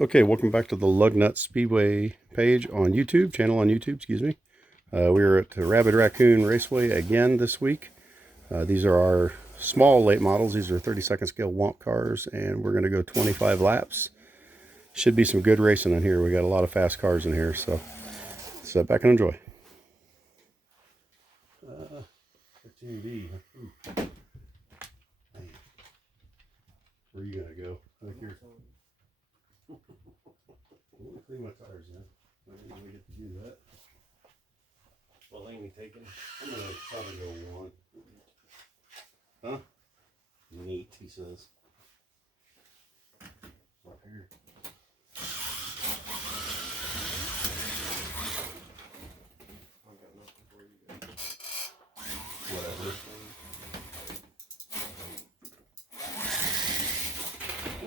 Okay, welcome back to the Lugnut Speedway page on YouTube, channel on YouTube, excuse me. We are at Rabid Raccoon Raceway again this week. These are our small late models. These are 32nd scale Womp cars, and we're going to go 25 laps. Should be some good racing in here. We got a lot of fast cars in here, so sit back and enjoy. 15B. Where are you going to go? I think you're... Clean my tires in. I didn't really get to do that. What lane we taking? I'm going to probably go one. Huh? Neat, he says. Right here. I've got nothing for you guys. Whatever.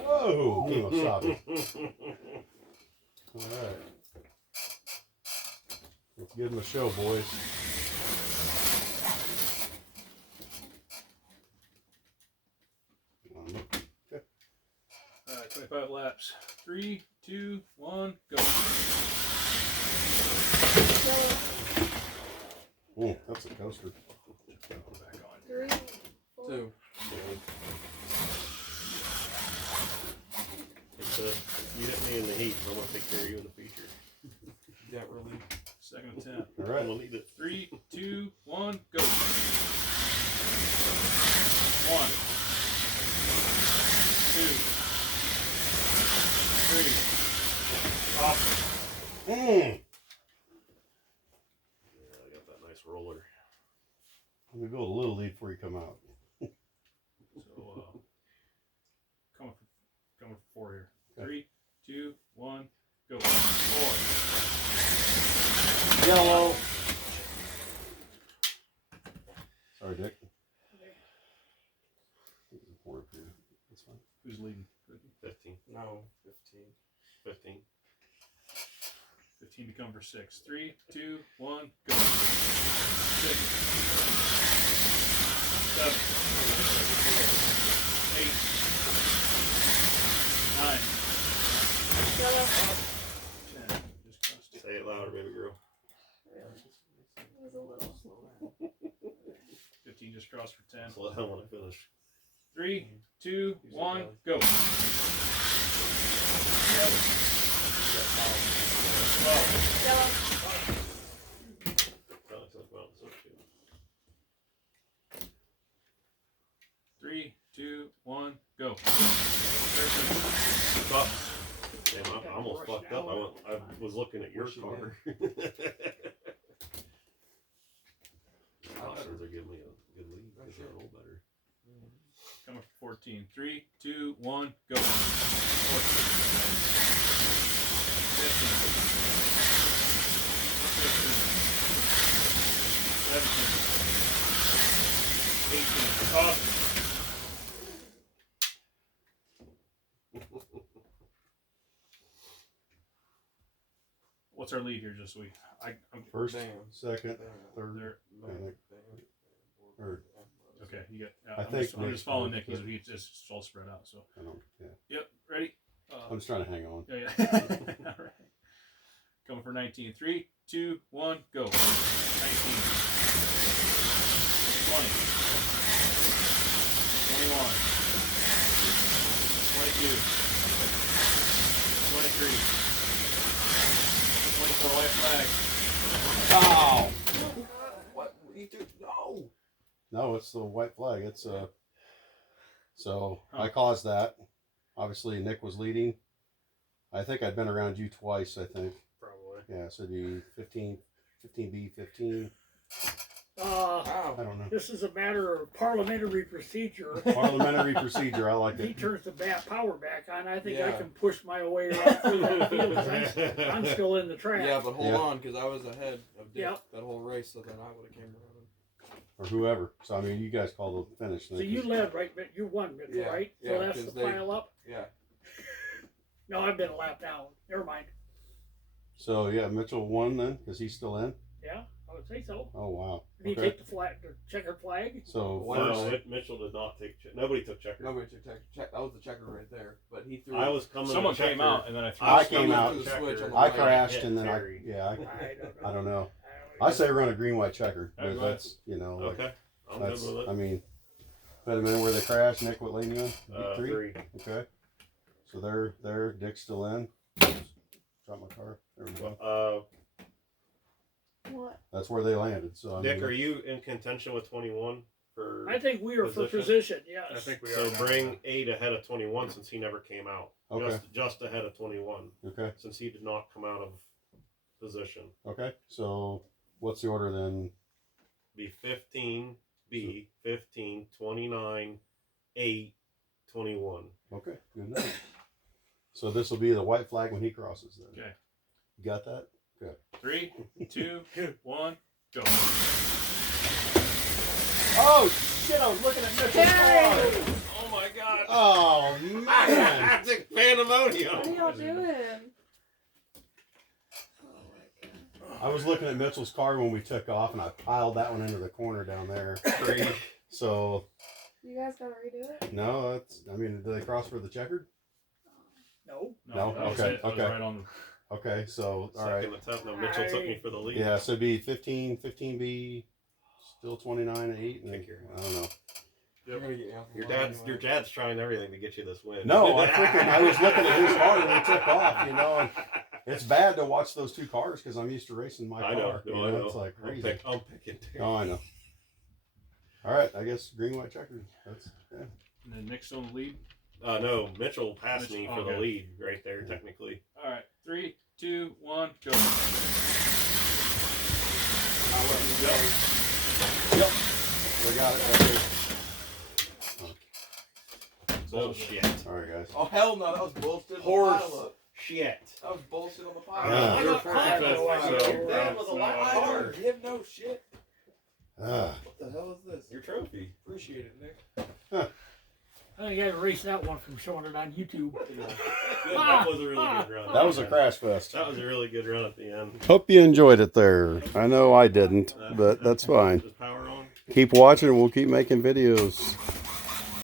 Whoa! Kemosabe. Alright. Let's give them a show, boys. Okay. Alright, 25 laps. 3, 2, 1, go. Oh, that's a coaster. Back on. 3, 4. 2. You hit me in the heat, so I'm going to take care of you in the feature. You got relief. Second attempt. Alright. I'm going to need it. 3, 2, 1, go. 1, 2, 3. Off. Yeah, I got that nice roller. Let me build a little lead before you come out. So, coming for 4 here. 3, 2, 1, go. 4. Yellow. Sorry, Dick. That's fine. Who's leading? 15. No, 15. 15. 15 to come for 6. 3, 2, 1, go. 6, 7, 8, 9, Yellow. 10. Just crossed it. Say it louder, baby girl. It was a little slow. 15 just crossed for 10. Just let him when I finish. 3, 2, 1, go. 11, 12. Yellow. Probably something about this one, too. 3, 2, 1, go. 13. Stop. Damn, I almost fucked up. I was looking at your car. Cautions are giving me a good lead because they're a little better. Coming for 14. 3, 2, 1, go. 14. 15. 16. 17. 18. Off. What's our lead here this week? I'm First, Damn. second, third. there. Third. Okay, you got. I I'm think I'm just following Nick. Nick's He's just all spread out. So. I don't, yeah. Yep. Ready? I'm just trying to hang on. Yeah. All right. Coming for 19. 3, 2, 1, go. 19. 20. 21. 22. 23. 24. White flag. Oh! What? You do? No! No, it's the white flag. It's so I caused that. Obviously, Nick was leading. I think I'd been around you twice, I think. Probably. Yeah, so it'd be 15B, 15. Wow. I don't know. This is a matter of parliamentary procedure. Parliamentary procedure, I like He it. turns the power back on. I think I Yeah. can push my way right through that field 'cause I'm still in the track. Yeah, but hold Yeah. on, because I was ahead of Dick Yep. that whole race, so then I would have came around. Or whoever. So, I mean, you guys call the finish. So you led, right? But you won, Mitchell, Yeah, right? yeah, So that's 'cause the they- pile up? Yeah. No, I've been a lap down. Never mind. So, yeah, Mitchell won then, because he's still in. Yeah? I would say so. Oh wow. Did he Okay. take the flag, the checkered flag? So No, Mitchell did not take. Nobody took checker. Nobody took check. That was the checker right there. But he threw. I was coming. Someone to checker. came out and then I threw. I was came coming out. to The checker. switch on the I right. crashed hit and then Terry. I don't know. I I say run a green white checker, Alright, but go that's like Okay, I'm that's good with I it. mean, wait a minute, where they crashed, Nick, what lane you in? Three? 3. Okay. So they're Dick's still in. Drop my car. There we go. What? That's where they landed. So I Nick, mean, are you in contention with 21 for? I think we are for Position? position, yes. I think we So are. now. bring 8 ahead of 21 since he never came out. Okay. Just ahead of 21 Okay. since he did not come out of position. Okay. So what's the order then? Be 15, B 15, 29, 8, 21. Okay. Good enough. So this will be the white flag when he crosses then. Okay. You got that? 3, 2, 1, go. Oh shit! I was looking at Mitchell's car. Oh my God! Oh man! That's a pandemonium. What are y'all doing? I was looking at Mitchell's car when we took off, and I piled that one into the corner down there. So You guys gotta redo it? no, that's. I mean, do they cross for the checkered? No. No? that was Okay, it. That was okay. right on. Okay, so all right. Second attempt. No, Mitchell took me for the lead. Yeah, so it'd be 15, 15B, still 29 and 8. And Take care. I don't know. You're gonna get me off the Your line your anyway. dad's trying everything to get you this win. No, I was looking at his car when we took off, and it's bad to watch those two cars because I'm used to racing my car. I know. you I know. It's like I'm, crazy. I'm picking too. Oh, I know. All right, I guess green, white, checkered. That's yeah. And then Nick's on the lead. No, Mitchell passed me for Okay. the lead right there, technically. All right. 3, 2, 1, go. I'll let you go. Yep. We got it right here. Bullshit. All right, guys. Oh hell no! That was bullshit. Horse. On the pile up. Shit. That was bullshit on the pile. Yeah. up. You're I don't so That was a lot I harder. Give no shit. Ah, What the hell is this? Your trophy. Appreciate it, Nick. I think I erased that one from showing it on YouTube. That was a really good run. that was a crash fest. That was a really good run at the end. Hope you enjoyed it there. I know I didn't, but that's fine. Just power on. Keep watching, we'll keep making videos.